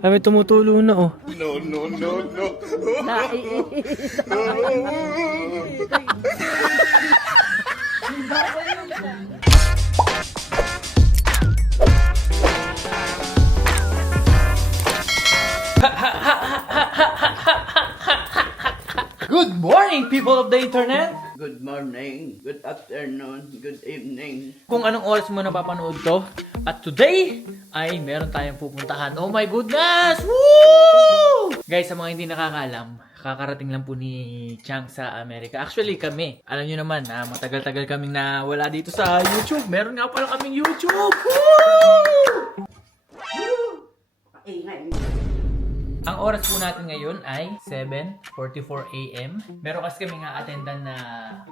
Sabi tumutulo na oh. No, no, no, no. Good morning, people of the internet! Good morning, good afternoon, good evening. Kung anong oras mo napapanood to, at today ay meron tayong pupuntahan. Oh my goodness! Woo! Guys, sa mga hindi nakakaalam, kakarating lang po ni Chang sa Amerika. Actually, kami, alam nyo naman, matagal-tagal kaming nawala dito sa YouTube. Meron nga pala kaming YouTube! Woo! Ang oras po natin ngayon ay 7:44 AM. Meron kasi kami nga attendan na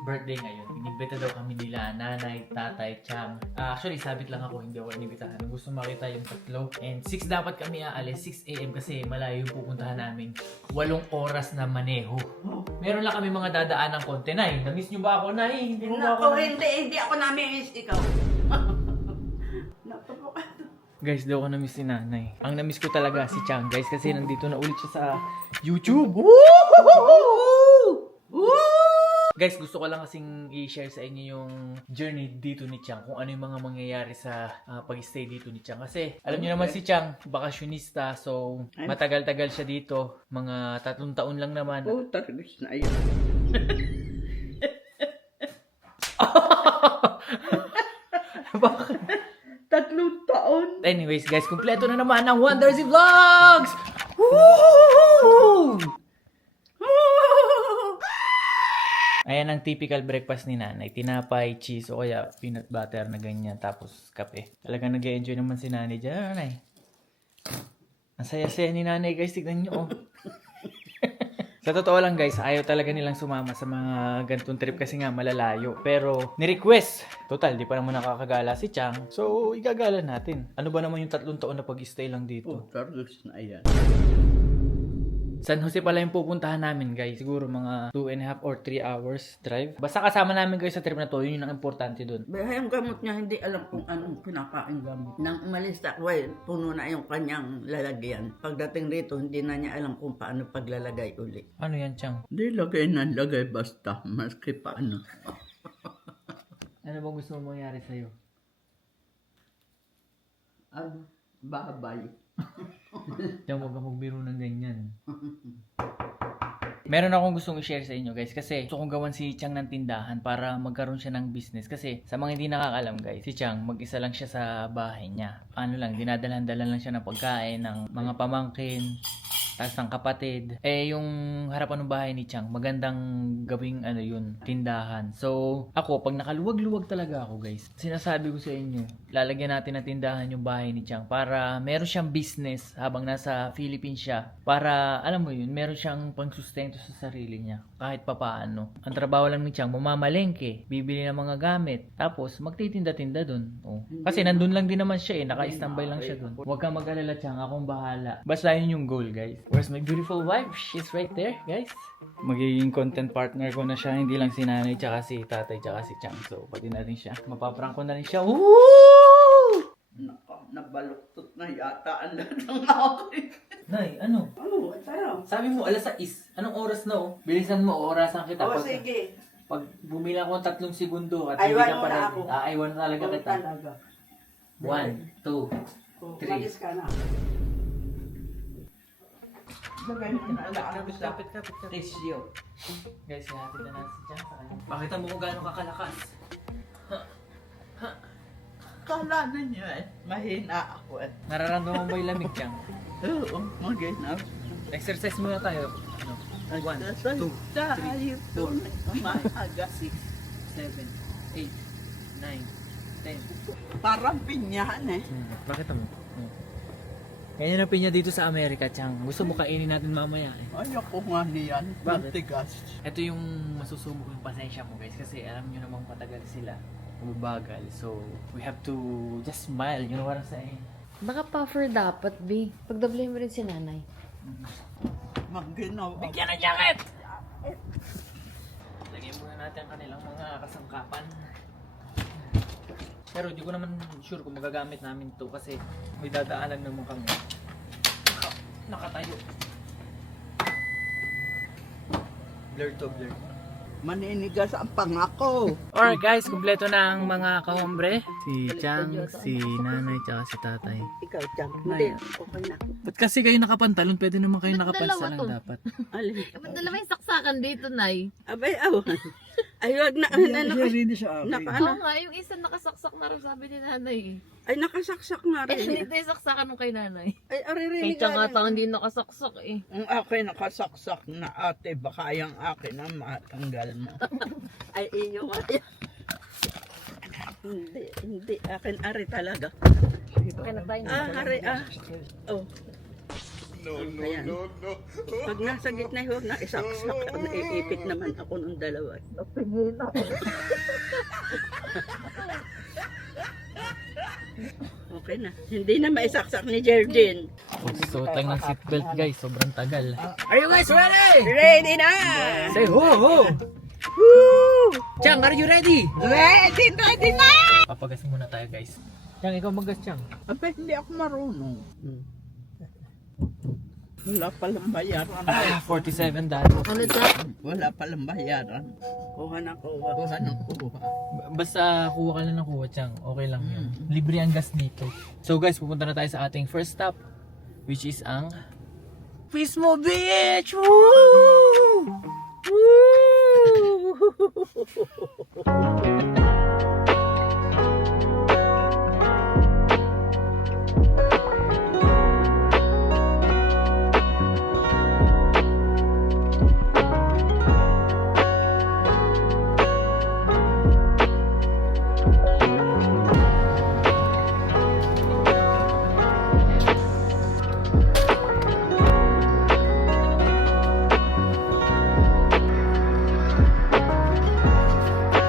birthday ngayon. Inibita daw kami nila, nanay, tatay, Chang. Actually, sabit lang ako, hindi ako inibitahan. Gusto makita yung tatlo. And 6 dapat kami aalis, 6 AM kasi malayo yung pupuntahan namin. 8 oras na maneho. Meron lang kami mga dadaan ng konti. Nay, namiss nyo ba ako, Nay? Hindi mo ba ako? Hindi ako nami-miss ikaw. Guys, daw ako na-miss si nanay. Ang na-miss ko talaga si Chang, guys, kasi nandito na ulit siya sa YouTube. Guys, gusto ko lang kasing i-share sa inyo yung journey dito ni Chang. Kung ano yung mga mangyayari sa pag-stay dito ni Chang. Kasi, alam niyo naman si Chang, bakasyonista. So, matagal-tagal siya dito. Mga 3 taon lang naman. Oh, targis na yan. Bakit? 3 taon. Anyways, guys, kumpleto na naman ang Wondersy Vlogs! Woo! Ayan ang typical breakfast ni nanay. Tinapay, cheese, o kaya peanut butter na ganyan. Tapos kape. Talagang nag-enjoy naman si nanay dyan. Nanay. Ang saya-saya ni nanay, guys. Tignan nyo, oh. Sa totoo lang, guys, ayaw talaga nilang sumama sa mga ganitong trip kasi nga malalayo. Pero, ni-request. Total, di pa naman nakakagala si Chang. So, igagala natin. Ano ba naman yung 3 taon na pag-stay lang dito? Oh, targis na yan. San Jose pala yung pupuntahan namin, guys. Siguro mga 2.5 or 3 hours drive. Basta kasama namin guys sa trip na to. Yun yung importante dun. Bahay yung gamot niya, hindi alam kung anong kinakain gamot. Nang umalis ako, puno na yung kanyang lalagyan. Pagdating rito, hindi na niya alam kung paano paglalagay uli. Ano yan, Chang? Hindi lagay na lagay basta, maski paano. Ano bang gusto mo mangyari sa'yo? Ano? Babay. Chang, huwag kang magbiro ng ganyan. Meron akong gustong i-share sa inyo, guys. Kasi gusto kong gawan si Chang ng tindahan para magkaroon siya ng business. Kasi sa mga hindi nakakalam, guys, si Chang, mag-isa lang siya sa bahay niya. Ano lang, dinadalan-dalan lang siya ng pagkain, ng mga pamangkin, tapos ng kapatid. Eh, yung harapan ng bahay ni Chang, magandang gawing ano yun, tindahan. So, ako, pag nakaluwag-luwag talaga ako, guys, sinasabi ko sa inyo, lalagyan natin ng tindahan yung bahay ni Chang para meron siyang business habang nasa Philippines siya. Para, alam mo yun, meron siyang pangsustento sa sarili niya. Kahit papaano. Ang trabaho lang ni Chang, mamamalengke, bibili ng mga gamit, tapos magtitinda-tinda dun. Oh. Kasi nandun lang din naman siya eh, naka-standby lang siya dun. Huwag kang mag-alala, Chang, akong bahala. Basta yun yung goal, guys. Where's my beautiful wife? She's right there, guys. Magiging content partner ko na siya, hindi lang si nanay, tsaka si tatay, tsaka si Chang. So, pati na rin siya. Mapaprank ko na rin siya. Woo! Nabaluktot na yata ang lahat ng akin. Nay, ano? Ano? Tayo. Sabi mo, alas 6. Anong oras na oh? Bilisan mo, orasan kita. O sige. Pag bumila ko 3 segundo at Aywan hindi ka mo pa na rin, ako. aaywan talaga O, kita. talaga. 1, 2, Three. Umalis ka na. Lagay mo na alam. kapit. Ratio. Guys, hinatid na natin si Chang sa kanya. Pakita mo kung gaano kakalakas. Kala na niyo mahina ako eh. Nararamdaman mo ba yung lamig, Chang? Oo, mahina. Exercise muna tayo. 1, 2, 3, 4, 5, 6, 7, 8, 9, 10. Parang pinyahan eh. Bakit mo? Ganyan ang pinya dito sa Amerika, Chang. Gusto mo kainin natin mamaya eh. Ayoko nga niyan. Bakit? Tigas. Ito yung masusubok yung pasensya mo, guys. Kasi alam nyo namang patagal sila. Bumabagal. So, we have to just smile. You know what I'm saying? Baka puffer dapat, B. Pagdoblehin mo rin si nanay. Maginaw. Bigyan ng jacket! Lagyan muna natin ang kanilang mga kasangkapan. Pero di ko naman sure kung magagamit namin to kasi may dadaanan naman kami. Nakatayo. Blur to blur. Maninigas ang pangako. Alright guys, kumpleto na ang mga kahombre. Si Chang, si nanay, tsaka si tatay. Ikaw, Chang. Hindi, okay na. Ba't kasi kayo nakapantalon? Pwede naman kayo Ba't nakapansa dalawa lang to? dapat. Alin? Ba't dalawa yung saksakan dito, Nay? Abay, aw. Ay, wag na. Oo nga, yung isa nakasaksak na rin sabi ni Nanay. Ay, nakasaksak na Eh, hindi rin. tayo saksakan nung kay Nanay. Ay, Kay aririnig Chang ata hindi nakasaksak eh. Ang akin nakasaksak na ate, baka yung akin na matanggal mo. Ay, inyo nga yan. Hindi. Akin ari talaga. Okay na tayo. Ari, Oh. No. Pag nasa gitna, huwag na isaksak. Iipit naman ako ng dalawa. Okay na. Hindi na maisaksak ni Jerdin. Suot lang ng seatbelt guys, sobrang tagal. Are you guys ready? Ready na! Say ho ho! Chang, are you ready? Ready na! Papagasin muna tayo guys. Chang, ikaw maggas Chang. Abe, hindi ako marunong. Wala palang bayaran. 47 dado. Ano siya? Wala palang bayaran. Kuha na Kuha ng kuha. Basta kuha ka lang ng kuha Chang, okay lang yun. Libre ang gas dito. So guys, pupunta na tayo sa ating first stop, which is ang Pismo Beach! Woo!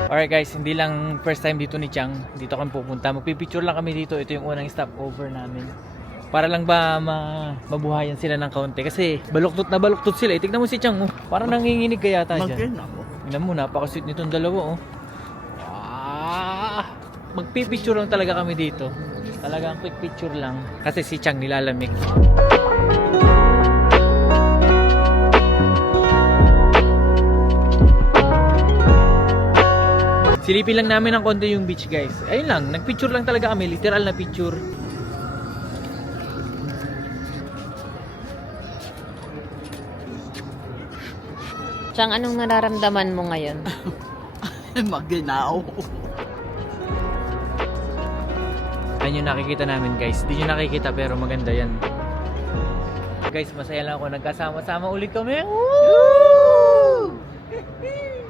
Alright guys, hindi lang first time dito ni Chang. Dito kami pupunta. Magpipicture lang kami dito. Ito yung unang stopover namin. Para lang ba mabuhayan sila ng kaunti. Kasi baluktot na baluktot sila. Tignan mo si Chang. Oh. Parang nanginginig kaya tayo dyan. Magin ako. Tignan mo, napakasweet nitong dalawa. Oh. Magpipicture lang talaga kami dito. Talagang quick picture lang. Kasi si Chang nilalamig. Silipin lang namin ng konti yung beach guys. Ayun lang, nagpicture lang talaga kami, literal na picture. Chang, anong nararamdaman mo ngayon? Maginaw. Ayun yung nakikita namin guys. Hindi nyo nakikita pero maganda yan. Guys, masaya lang ako. Nagkasama-sama ulit kami. Woo!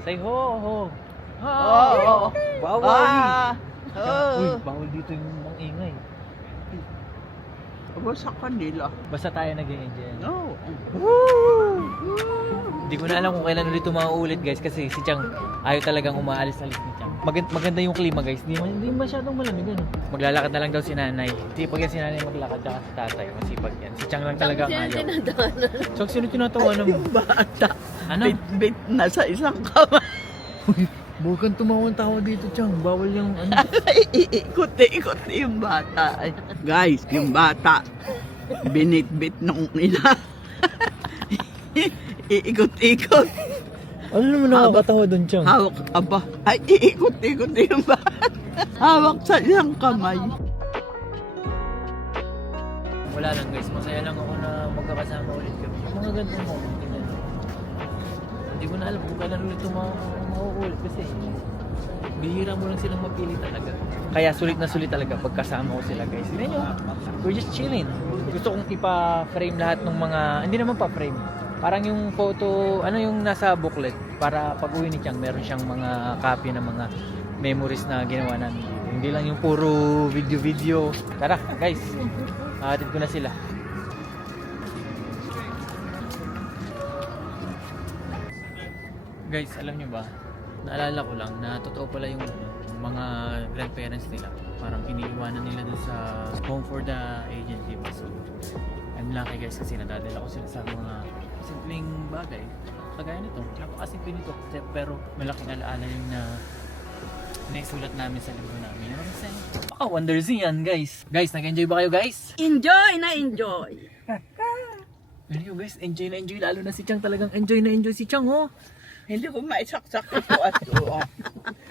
Say ho ho. Oh. Bawal. Oh. Uy, bawal dito yung ingay. Aba sa kanila. Basta tayo nag-enjoy. No. Hindi ko na alam kung kailan ulit mauulit guys kasi si Chang ayaw talagang umaalis-alis ni Chang. Maganda yung klima guys. Hindi masyadong malamig ano. Maglalakad na lang daw si nanay. Sipag yan si nanay maglakad tsaka si tatay. Masipag yan. Si Chang lang talaga ang ayaw. Chang, sino tinatawanan mo? Yung bata. Ano? Bit na sa isang kamay. Huwag kang tumawang-tawa dito, Chang. Bawal yung ano. Ikot-ikot yung bata. Ay, guys, yung bata. Binit-bit nung ina. Iikot-ikot. Ano naman nakakatawa doon, Chang? Hawak, aba. Ay, iikot-ikot yung bata. Hawak sa isang kamay. Wala lang guys, masaya lang ako na magkakasama ulit kami. Yung mga gandang moment, tingnan mo. Hindi ko na alam kung kailan ulit mauulit kasi bihira mo lang silang mapili talaga. Kaya sulit na sulit talaga pagkasama ko sila guys. Tingnan nyo, we're just chilling. Gusto kong ipa-frame lahat ng mga, hindi naman pa-frame. Parang yung photo, ano yung nasa booklet. Para pag uwi ni Chang, meron siyang mga copy ng mga memories na ginawa namin dito. Hindi lang yung puro video-video. Tara guys, hatid ko na sila. Guys, alam nyo ba? Naalala ko lang na totoo pala yung mga grandparents nila. Parang iniiwanan nila dun sa home for the aged, diba? So, I'm lucky guys kasi nadadala ko sila sa mga simpleng bagay. Kagaya nito, napakasimple nito. Pero malaking alaala yung na naisulat namin sa libro namin. Ano kasi? Baka wonders yan guys. Guys, nag-enjoy ba kayo guys? Enjoy na enjoy. Ano guys, enjoy na enjoy. Lalo na si Chang, talagang enjoy na enjoy si Chang, oh. Hindi ko maisaksak ito at oo.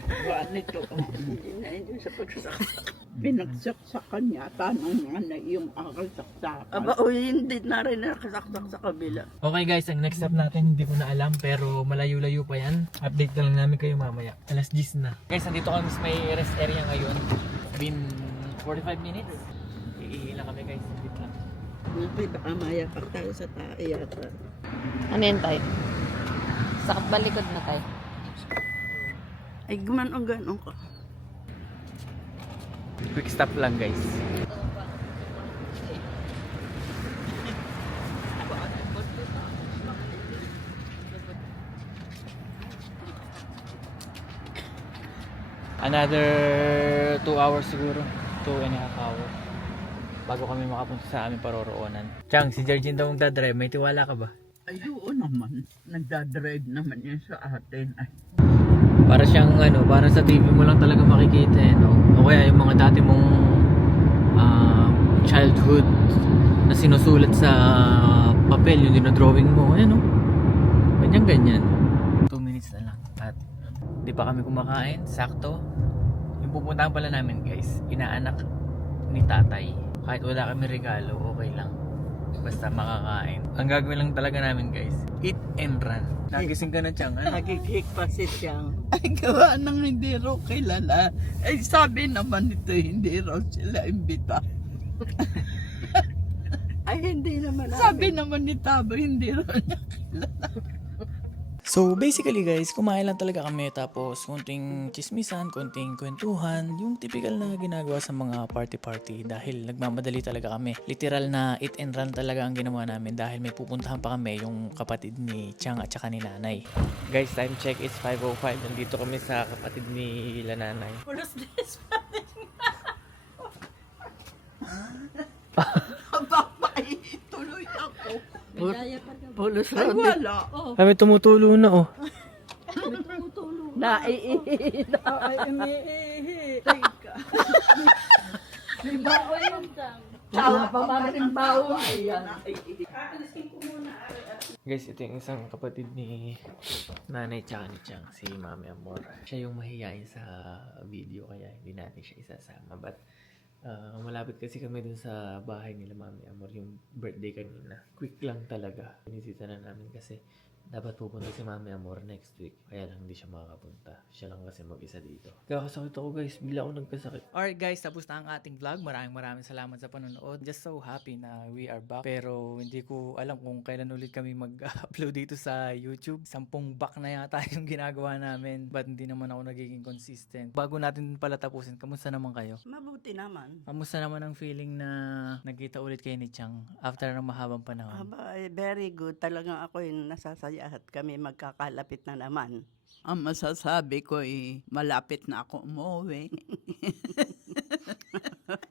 Buwan nito. Hindi na yun sa pagsaksak. Pinagsaksakan yata ng nanay yung akal saksakan. Aba, o hindi na rin nakasaksak sa kabila. Okay guys, ang next step natin hindi ko na alam pero malayo-layo pa yan. Update na lang namin kayo mamaya. Alas 10 na. Guys, nandito kami sa may rest area ngayon. Been 45 minutes. Iihi lang kami guys. Wait lang. Baka mayapak tayo sa tae yata. Ano yan, Tay? Sakit ba likod na, Tay? Ay, gumanon ka. Quick stop lang guys. Another 2 hours siguro. 2.5 hours. Bago kami makapunta sa aming paroroonan. Chang, si Jarjin daw magdadrive. May tiwala ka ba? Ay, oo naman. Nagdadrive naman yan sa atin. Ay, Para siyang para sa TV mo lang talaga makikita no? O kaya yung mga dati mong childhood na sinusulat sa papel, yung dinodrawing mo, no? Ganyan. 2 minutes na lang at di pa kami kumakain, sakto. Yung pupuntahan pala namin guys, inaanak ni tatay. Kahit wala kami regalo, okay lang. Basta makakain. Ang gagawin lang talaga namin guys, eat and run. Nagising ka na, Chang. Nagkikik pa si Chang. ay gawa nang hindi raw kilala. Ay sabi naman nito, hindi raw sila imbita. Ay, hindi naman Sabi naman ni Tabo, hindi raw niya. So basically guys, kumain lang talaga kami tapos konting chismisan, konting kwentuhan, yung typical na ginagawa sa mga party-party dahil nagmamadali talaga kami. Literal na eat and run talaga ang ginawa namin dahil may pupuntahan pa kami yung kapatid ni Chang at saka ni Nanay. Guys, time check is 5:05. Nandito kami sa kapatid ni Nanay. Pulos this Babay, tuloy ako. Pulos Ay wala. Kami tumutulo na oh. Naiihi na. Ay, umiihi. Teka. Tawa pa maraming baon. Ayan. Guys, ito yung isang kapatid ni Nanay tsaka ni Chang, si Mami Amor. Siya yung mahihain sa video kaya hindi natin siya isasama. But malapit kasi kami dun sa bahay nila Mami Amor yung birthday kanina. Quick lang talaga. Pinisita na namin kasi dapat pupunta si Mami Amor next week. Kaya lang hindi siya makakapunta. Siya lang kasi mag-isa dito. Kakasakit ako guys. Bigla ako nagkasakit. Alright guys, tapos na ang ating vlog. Maraming salamat sa panonood. Just so happy na we are back. Pero hindi ko alam kung kailan ulit kami mag-upload dito sa YouTube. 10 back na yata yung ginagawa namin. But hindi naman ako nagiging consistent. Bago natin pala tapusin, kamusta naman kayo? Mabuti naman. Kamusta naman ang feeling na nagkita ulit kayo ni Chang after ng mahabang panahon? Aba, very good. Talagang ako yung nasasaya at kami magkakalapit na naman. Ang masasabi ko malapit na ako umuwi.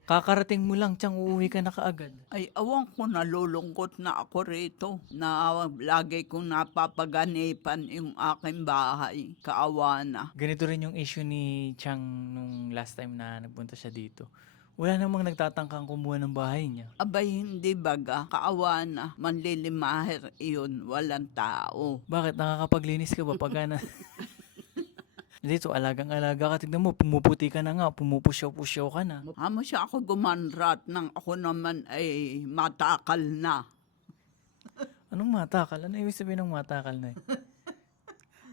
Kakarating mo lang, Chang, uuwi ka na kaagad. Ay, awang ko, nalulungkot na ako rito. Na lagi kong napapaganipan yung aking bahay. Kaawa na. Ganito rin yung issue ni Chang nung last time na nagpunta siya dito. Wala namang nagtatangkang kumuha ng bahay niya. Abay, hindi baga. Kaawa na. Manlilimahir iyon. Walang tao. Bakit? Nakakapaglinis ka ba pag na... Dito, alagang-alaga ka. Tignan mo, pumuputi ka na nga. Pumupusyaw-pusyaw ka na. Hamo siya ako gumanrat nang ako naman ay matakal na. Anong matakal? Ano ibig sabihin ng matakal na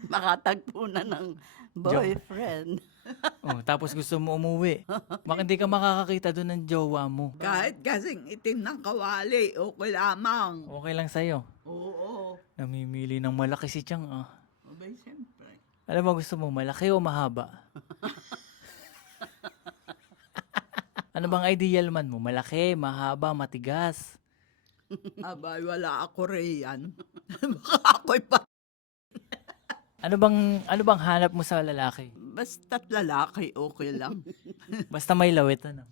Makatagpo na ng boyfriend. Oh, tapos gusto mo umuwi. Bakit hindi ka makakakita doon ng jowa mo? Kahit kasing itim ng kawali, okay lamang. Okay lang sa'yo. Oo. Namimili ng malaki si Chang ah. Abay, siyempre. Alam mo, gusto mo malaki o mahaba? Ano bang ideal man mo? Malaki, mahaba, matigas? Abay, wala ako riyan. Baka ako'y pa. Ano bang hanap mo sa lalaki? Basta't lalaki, okay lang. Basta may lawit, ano?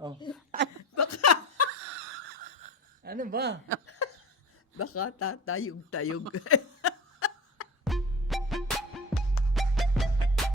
Oh. Ano ba? Baka tatayog-tayog.